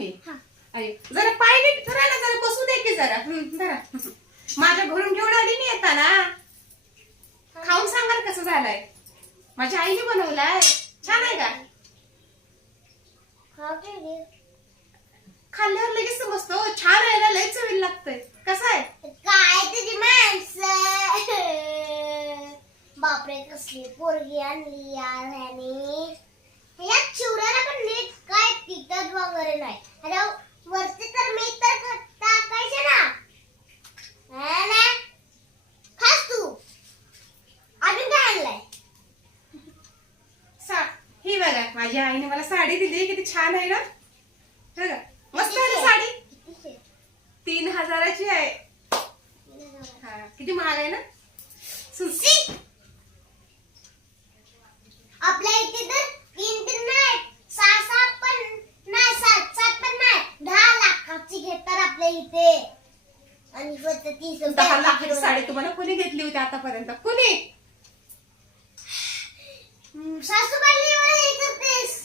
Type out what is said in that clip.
मी. जरा पाय नीट करा ना, जरा बसू दे की जरा. धरा. माझ्या घरून घेऊन आली मी येताना. खाऊन सांगाल कसं झालंय. माझ्या आईने बनवलाय. छान आहे का? खाल्ल्यावर लगेच समजतो. छान आहे ना, लय चवीला लागतंय. कसं आहे? काय तुझी माणसं. बापरे, कसली पोरगी आणली यार ह्याने. या चिवड्याला पण नीट काय तिखट वगैरे नाही. अरे वरती तर मीठ तर टाकायचे ना. खास तू अजून काय आणलंय. ही बघा, माझ्या आईने मला साडी दिली. किती छान आहे ना. बघा, मस्त आहे ना साडी. 3000ची आहे. हा, किती महाग आहे ना. सुसी आपल्या इथे तर इंटरनेट 6 पण नाही, 7 पण नाही, 10 लाखाची घेतात आपल्या इथे. आणि फक्त 30 10 लाखाची साडी तुम्हाला कोणी घेतली होती आतापर्यंत? कोणी? सासूबाई हे करतेस.